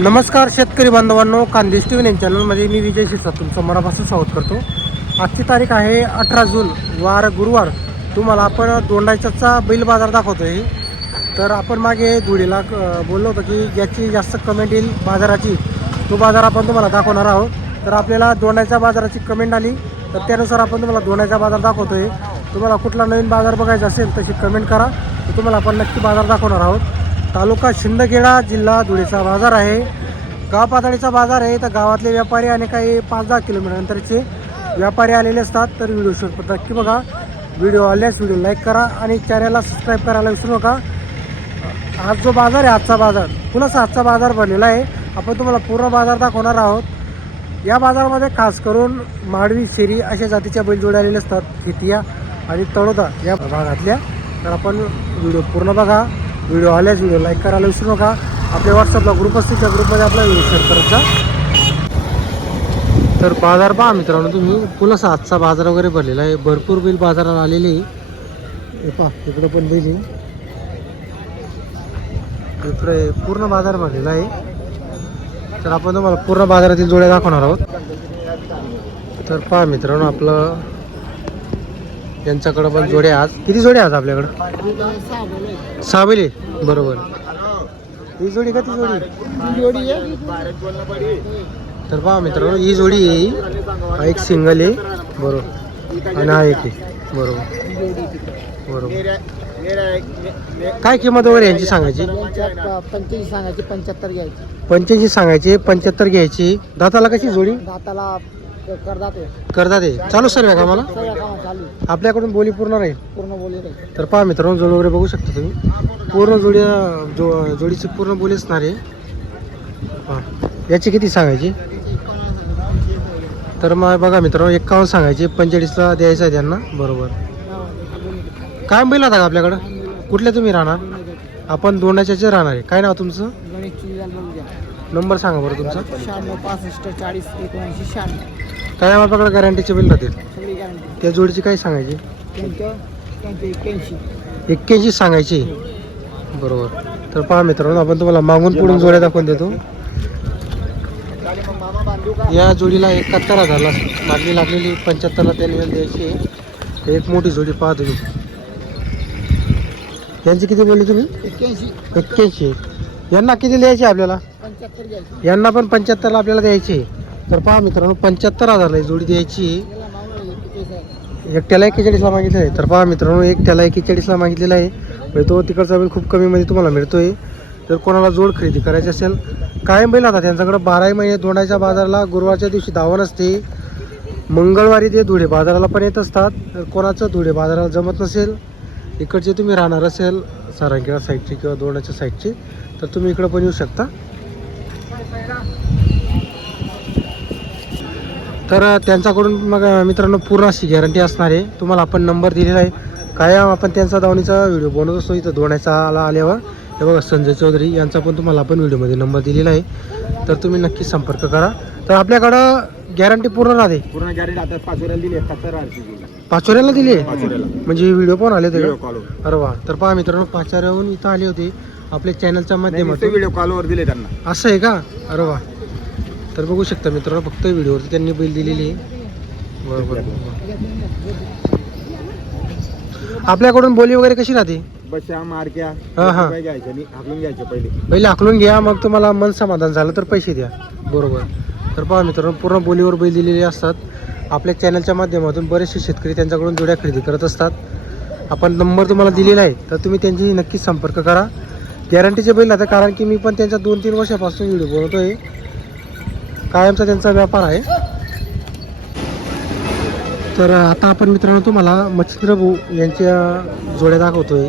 नमस्कार शेतकरी बांधवांनो, कांदेश टीव्ही चॅनलमध्ये मी विजय शिरसाट तुमचं मनापासून स्वागत करतो. आजची तारीख आहे 18 जून, वार गुरुवार. तुम्हाला आपण दोंडाच्याचा बैल बाजार दाखवतो आहे. तर आपण मागे धुळीला बोललो होतो की ज्याची जास्त कमेंट येईल बाजाराची तो बाजार आपण तुम्हाला दाखवणार आहोत. तर आपल्याला दोंडाच्या बाजाराची कमेंट आली, तर त्यानुसार आपण तुम्हाला दोंडाचा बाजार दाखवतो आहे. तुम्हाला कुठला नवीन बाजार बघायचा असेल तशी कमेंट करा, तर तुम्हाला आपण नक्की बाजार दाखवणार आहोत. तालुका शिंदखेडा, जिल्हा धुळेचा बाजार आहे. गाव पातळीचा बाजार आहे. तर गावातले व्यापारी आणि काही 5-10 किलोमीटर अंतरचे व्यापारी आलेले असतात. तर व्हिडिओ शेवटपर्यंत नक्की बघा. व्हिडिओ आल्यास व्हिडिओ लाईक करा आणि चॅनलला सबस्क्राईब करायला विसरू नका. आज जो बाजार आहे, आजचा बाजार पुन्हा आजचा बाजार भरलेला आहे. आपण तुम्हाला पूर्ण बाजार दाखवणार आहोत. या बाजारामध्ये खास करून माडवी, शेरी अशा जातीच्या बैलजोड्या आलेले असतात, खेटिया आणि तळोदा या भागातल्या. तर आपण व्हिडिओ पूर्ण बघा. व्हिडिओ आल्यास व्हिडिओ लाईक करायला विसरू नका. आपल्या व्हॉट्सअपला ग्रुप असते, त्या ग्रुपमध्ये आपला व्हिडिओ शेअर करत जा. तर बाजार पहा मित्रांनो, तुम्ही पुलस आजचा बाजार वगैरे भरलेला आहे. भरपूर बैल बाजाराला आलेले. हे पहा, इकडं पण बैल आहे. इकडे पूर्ण बाजार भरलेला आहे. तर आपण तुम्हाला पूर्ण बाजारातील जोड्या दाखवणार आहोत. तर पहा मित्रांनो, आपलं यांच्याकडं पण जोड्या. आज किती जोड्या आज आपल्याकडं? 6 बैल आहे. बरोबर. ही जोडी का ती जोडी आहे? तर पहा मित्रांनो, ही जोडी आहे. एक सिंगल आहे. बरोबर. आणि हा एक आहे. बरोबर बरोबर. काय किंमत वगैरे यांची सांगायची? 85 सांगायची, 75 घ्यायची. 85 सांगायची, 75 घ्यायची. दाताला कशी जोडी? दाताला करतात आहे. चालू सर्व का मला चालू आपल्याकडून बोली पूर्ण राहील. पूर्ण बोली राहील. तर पहा मित्रांनो, जोड वगैरे बघू शकता तुम्ही. पूर्ण जोडीची पूर्ण बोली असणार आहे. हां, याची किती सांगायची? तर मग बघा मित्रांनो, 51 सांगायची, 45ला द्यायचं आहे त्यांना. बरोबर. काय बैल आता का आपल्याकडं? कुठले तुम्ही राहणार? आपण दोंडाच्याचे राहणार आहे. काय नाव तुमचं? नंबर सांगा बरं तुमचा. 96 65 40 79 96. काय आपल्याकडे गॅरंटीचे बिल राहतील? सगळी गॅरंटी. त्या जोडीची काय सांगायची? 81 सांगायची. बरोबर. तर पहा मित्रांनो, आपण तुम्हाला मागून पुढून जोड्या दाखवून देतो. या जोडीला 71,000ला मागणी लागलेली, 75ला त्यांनी द्यायची. एक मोठी जोडी पहा तुम्ही. यांची किती बोलली तुम्ही? 81. यांना किती द्यायची आपल्याला? 75 घ्यायची. यांना पण 75ला आपल्याला द्यायची. तर पहा मित्रांनो, 75,000ला जोडी द्यायची. एकट्याला 41ला मागितलं आहे. तर पहा मित्रांनो, एकट्याला 41ला मागितलेला आहे. म्हणजे तो तिकडचा बैल खूप कमीमध्ये तुम्हाला मिळतोय. तर कोणाला जोड खरेदी करायची असेल, कायम बैल आता त्यांच्याकडे 12 महिने दोंडाच्या बाजाराला गुरुवारच्या दिवशी धावण असते. मंगळवारी ते धुळे बाजाराला पण येत असतात. तर कोणाचं धुळे बाजाराला जमत नसेल, इकडचे तुम्ही राहणार असेल सारंगखेडा साईडची किंवा दोंडाच्या साईडची, तर तुम्ही इकडं पण येऊ शकता. तर त्यांच्याकडून मग मित्रांनो पूर्ण अशी गॅरंटी असणार आहे. तुम्हाला आपण नंबर दिलेला आहे. कायम आपण त्यांचा दावणीचा व्हिडिओ बनवत असतो. इथं दोंडाचा आल्यावर हे बघा, संजय चौधरी यांचा पण तुम्हाला आपण व्हिडिओमध्ये नंबर दिलेला आहे. तर तुम्ही नक्की संपर्क करा. तर आपल्याकडं गॅरंटी पूर्ण राहते. पूर्ण गॅरंटी आता 5 दिली. 5 दिली आहे. पाचोऱ्याला म्हणजे व्हिडिओ पण आले होते का? कॉल. अरे वा. तर पहा मित्रांनो, 5 इथं आले होते आपल्या चॅनलच्या माध्यमातून. व्हिडिओ कॉलवर दिले त्यांना. असं आहे का? अरे वा. तर बघू शकता मित्रांनो, फक्त व्हिडिओवरती त्यांनी बैल दिलेली आहे. बरोबर. आपल्याकडून बोली वगैरे कशी राहते? बशा मारक्या हां हां, घ्यायच्या आणि हाकलून घ्यायचं पहिले हाकलून घ्या, मग तुम्हाला मन समाधान झालं तर पैसे द्या. बरोबर. तर पहा मित्रांनो, पूर्ण बोलीवर बैल दिलेले असतात. आपल्या चॅनलच्या माध्यमातून बरेचसे शेतकरी त्यांच्याकडून जोड्या खरेदी करत असतात. आपण नंबर तुम्हाला दिलेला आहे, तर तुम्ही त्यांच्याशी नक्कीच संपर्क करा. गॅरंटीचे बैल आता, कारण की मी पण त्यांच्या 2-3 वर्षापासून व्हिडिओ बनवतो आहे. कायमचा त्यांचा व्यापार आहे. तर आता आपण मित्रांनो तुम्हाला मच्छिंद्र भाऊ यांच्या जोड्या दाखवतोय.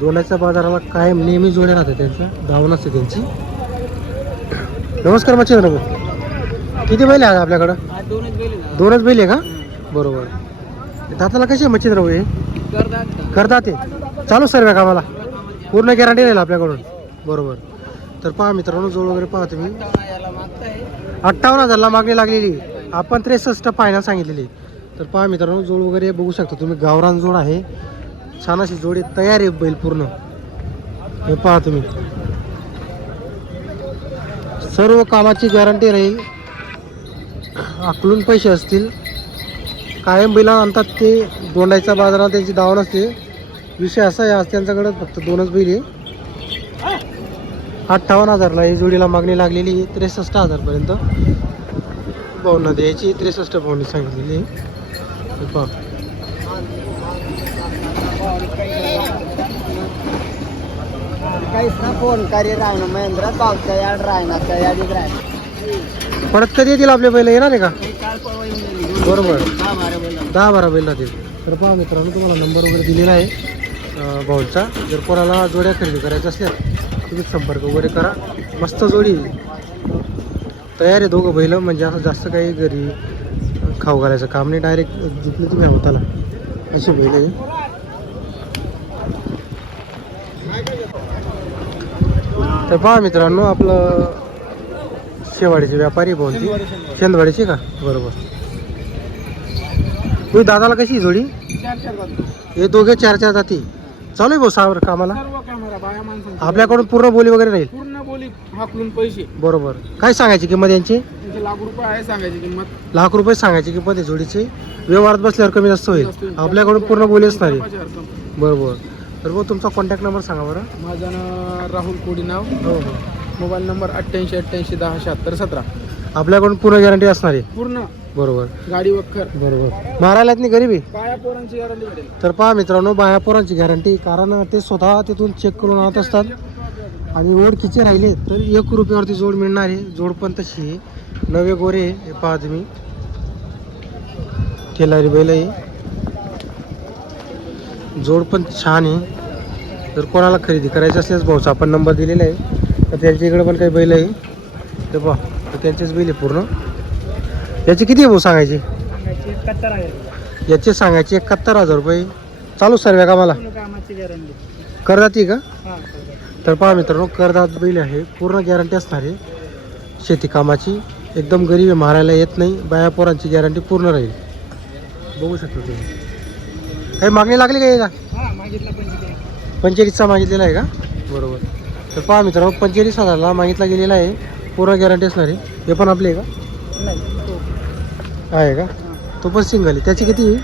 दोंडाच्या बाजाराला कायम नेहमी जोड्या राहतात, त्यांच्या धावून असते त्यांची. नमस्कार मच्छिंद्र भाऊ, किती बैल आहे आपल्याकडं? 2च बैल आहे का? बरोबर. दाताला कशी आहे मच्छिंद्र भाऊ? हे करतात ते चालू सर्व कामाला, पूर्ण गॅरंटी राहील आपल्याकडून. बरोबर. तर पहा मित्रांनो, जोड वगैरे पहा तुम्ही. 58,000ला मागणी लागलेली, आपण 63 फायनल सांगितलेली. तर पहा मित्रांनो, जोड वगैरे बघू शकता तुम्ही. गावरान जोड आहे, छान अशी जोडी तयार आहे बैल पूर्ण. हे पहा तुम्ही. सर्व कामाची गॅरंटी राहील. आकलून पैसे असतील. कायम बैला आणतात ते दोंडाईचा बाजारात त्यांची दावा नसते. विषय असा आहे, आज त्यांच्याकडे फक्त 2च बैल आहे. 58,000ला ही जोडीला मागणी लागलेली आहे. 63,000 भावना द्यायची. 63 भावनी सांगितलेली आहे. पहा काहीच ना फोन कार्य राहणं महेंद्र पावसा याड राहण्याचा यादीत राहणं परत कधी येतील आपले बैल येणार आहे का? काल परवा येऊन गेली. बरोबर 10-12 10-12 बैल राहतील. तर पहा मित्रांनो, तुम्हाला नंबर वगैरे दिलेला आहे भाऊचा. जर कोणाला जोड्या खरेदी करायच्या असल्या तुम्ही संपर्क वगैरे करा. मस्त जोडी तयार आहे दोघं बैल. म्हणजे असं जास्त काही घरी खाऊ घालायचं काम नाही. डायरेक्ट जिंकले तुम्ही होताला अशी बैल आहे. तर पहा मित्रांनो, आपलं शेवाडीचे व्यापारी भाऊंची शेंदवाडीची का? बरोबर. तुम्ही दादाला कशी आहे जोडी? 4-4 हे दोघे 4-4 जाती. चालू आहे भाऊ सावर कामाला. सर्व कॅमेरा बाया माणसांची आपल्याकडून पूर्ण बोली वगैरे राहील. पूर्ण बोली हाकलून पैसे बरोबर. काय सांगायची किंमत यांची? त्यांचे ₹1,00,000 आहे सांगायची किंमत. ₹1,00,000 सांगायची किंमत आहे जोडीची. व्यवहारात बसल्यावर कमी जास्त होईल. आपल्याकडून पूर्ण बोली असणार आहे. बरोबर. तर भाऊ तुमचा कॉन्टॅक्ट नंबर सांगा बरं. माझं नाव राहुल कोडी नाव. हो हो. Mobile number 88-88-10-76-17. आपल्याकडून पूर्ण गॅरंटी असणार आहे. पूर्ण बरोबर गाडी वखर बरोबर. महाराष्ट्रात नाही गरीबी. बाया पोरांची गॅरंटी भेटेल. तर पहा मित्रांनो, बायापोरांची गॅरंटी. कारण ते स्वतः तिथून चेक करून आणत असतात. आणि ओळखीचे राहिले तर ₹1वरती जोड मिळणार आहे. जोड पण तशी आहे. नवे गोरे हे पहा तुम्ही. केलारी बैल आहे. जोड पण छान आहे. जर कोणाला खरेदी करायची असल्यास भाऊचा आपण नंबर दिलेला आहे. तर त्यांच्या इकडे पण काही बैल आहे. ते पहा, तर त्यांचेच बैल आहे पूर्ण. याचे किती आहे भाऊ सांगायचे? 71 आहे. याचे सांगायचे ₹71,000. चालू सर्व कामाला कामाची गॅरंटी. करदाती का? हां. तर पहा मित्रांनो, करदात बैल आहे. पूर्ण गॅरंटी असणार आहे शेती कामाची. एकदम गरीब आहे, मारायला येत नाही. बायापोरांची गॅरंटी पूर्ण राहील. बघू शकता तुम्ही. काही मागणी लागली का याला? हां मागितला 45चा मागितलेला आहे का? बरोबर. तर पहा मित्रांनो, 45,000ला मागितला गेलेला आहे. पूर्ण गॅरंटी असणार आहे. हे पण आपले आहे का? नाही आहे का? तो पण सिंगल आहे. त्याची किती आहे?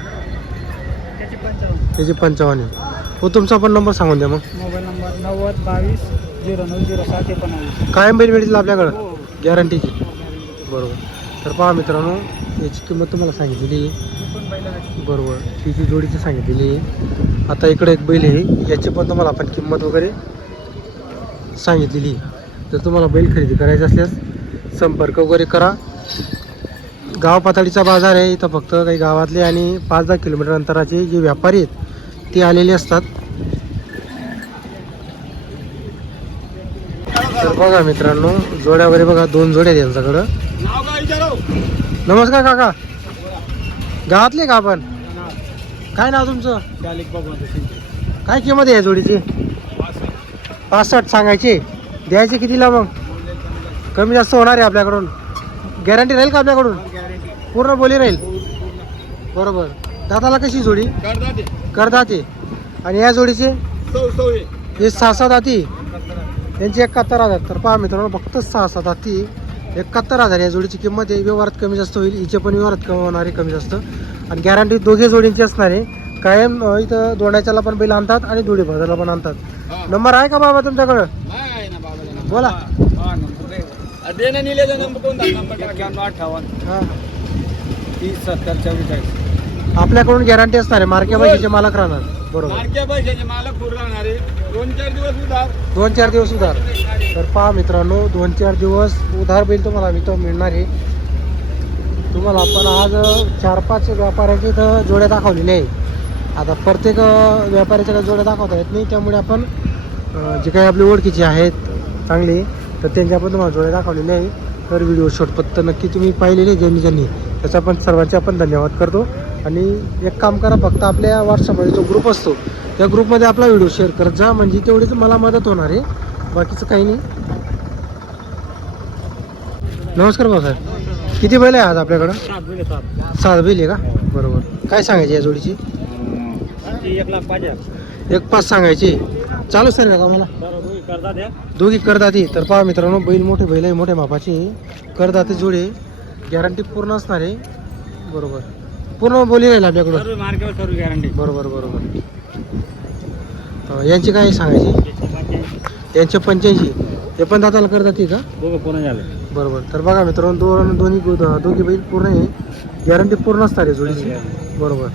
त्याची 55. त्याची 55 आहे. हो, तुमचा पण नंबर सांगून द्या मग. Mobile number 90-22-09-07-19. कायम बैल मिळतील आपल्याकडं हो. गॅरंटीची. बरोबर. तर पहा मित्रांनो, याची किंमत तुम्हाला सांगितलेली आहे. बरोबर. तिची जोडीची सांगितलेली आहे. आता इकडे एक बैल आहे. याची पण तुम्हाला आपण किंमत वगैरे सांगितलेली आहे. जर तुम्हाला बैल खरेदी करायची असल्यास संपर्क वगैरे करा. गाव पातळीचा बाजार आहे. इथं फक्त काही गावातले आणि 5-10 किलोमीटर अंतराचे जे व्यापारी आहेत ते आलेले असतात. तर बघा मित्रांनो, जोड्या वगैरे बघा. 2 जोड्या आहेत यांच्याकडं. नमस्कार काका. गावातले का आपण? काय नाव तुमचं? काय किंमत आहे या जोडीची? 65 सांगायची. द्यायची कितीला मग? कमी जास्त होणार आहे आपल्याकडून. गॅरंटी राहील का आपल्याकडून? पूर्ण बोली राहील. बरोबर. दादाला कशी जोडी? करदाते. आणि या जोडीचे हे 6-7 दाती. यांची 71,000. तर पहा मित्रांनो, फक्त 6-7 दाती 71,000 या जोडीची किंमत आहे. व्यवहारात कमी जास्त होईल. हिचे पण व्यवहारात कमी होणार आहे, कमी जास्त. आणि गॅरंटी दोघे जोडींची असणार आहे. कायम इथं दोंडाच्याला पण बैल आणतात आणि धुळे बाजारला पण आणतात. नंबर आहे का बाबा तुमच्याकडं? बोला. आपल्याकडून गॅरंटी असणार आहे. मार्के पैशाचे मालक राहणार. बरोबर. 2-4 दिवस उधार. तर पहा मित्रांनो, 2-4 दिवस उधार बैल तुम्हाला इथं मिळणार आहे. तुम्हाला आपण आज 4-5 व्यापाऱ्याचे इथं जोड्या दाखवलेल्या आहे. आता प्रत्येक व्यापाऱ्याच्या काही जोड्या दाखवता येत नाही. त्यामुळे आपण जे काही आपली ओळखीचे आहेत चांगले, तर त्यांच्या आपण तुम्हाला जोड्या दाखवलेल्या आहे. तर व्हिडिओ शॉर्टपत नक्की तुम्ही पाहिलेले ज्यांनी त्याचा आपण सर्वांचे आपण धन्यवाद करतो. आणि एक काम करा, फक्त आपल्या व्हॉट्सअपमध्ये जो ग्रुप असतो त्या ग्रुपमध्ये आपला व्हिडिओ शेअर करत जा. म्हणजे तेवढीच मला मदत होणार आहे, बाकीचं काही नाही. नमस्कार भाऊ साहेब. किती बैल आहे आज आपल्याकडं? 7 बैल आहे का? बरोबर. काय सांगायचे या जोडीची? 1,05,000. 1.5 सांगायची. चालू सर का मला दोघी करदाती. तर पहा मित्रांनो, बैल मोठे बैल आहे, मोठ्या मापाची करदाती जोडे, गॅरंटी पूर्ण असणार आहे. बरोबर, पूर्ण बोली राहील आपल्याकडून. गॅरंटी. बरोबर बरोबर. यांची काय सांगायची? यांचे 85. हे पण दाताला करदाती का? पूर्ण झाले. बरोबर. तर बघा मित्रांनो, दोघी बैल पूर्ण आहे, गॅरंटी पूर्ण असणार आहे जोडीची. बरोबर.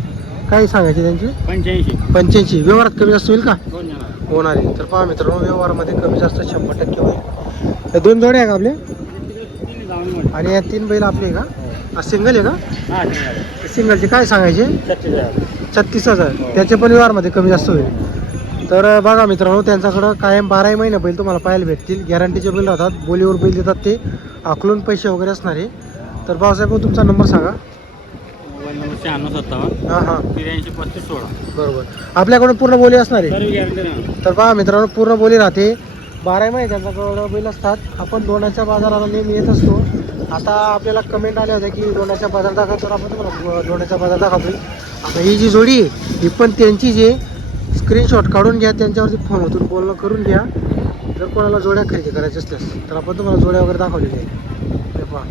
काय सांगायची त्यांची? 85. व्यवहारात कमी जास्त होईल का? होणार आहे. तर पहा मित्रांनो, व्यवहारामध्ये कमी जास्त 100% होईल. या 2 जोड्या आहे का आपले? आणि या 3 बैल आपले आहे का? सिंगल आहे का? सिंगलचे काय सांगायचे? 36,000. त्याचे पण व्यवहारमध्ये कमी जास्त होईल. तर बघा मित्रांनो, त्यांच्याकडं कायम 12 महिने बैल तुम्हाला पाहायला भेटतील. गॅरंटीचे बैल राहतात, बोलीवर बैल देतात, ते आखलून पैसे वगैरे असणार आहे. तर भाऊसाहेब तुमचा नंबर सांगा. 9657 हां हां 833516. बरोबर. आपल्याकडून पूर्ण बोली असणार आहे. तर पहा मित्रांनो, पूर्ण बोली राहते. 12 महिने त्यांच्याकडं बैल असतात. आपण दोंडाच्या बाजाराला नेहमी येत असतो. आता आपल्याला कमेंट आल्या होत्या की दोंडाच्या बाजार दाखवा, तर आपण तुम्हाला दोंडाच्या बाजार दाखवतो. आता ही जी जोडी आहे ही पण त्यांची जे स्क्रीनशॉट काढून घ्या, त्यांच्यावरती फोनवरून बोलणं करून घ्या. जर कोणाला जोड्या खरेदी करायच्या असल्यास तर आपण तुम्हाला जोड्या वगैरे दाखवलेल्या आहे. हे पहा.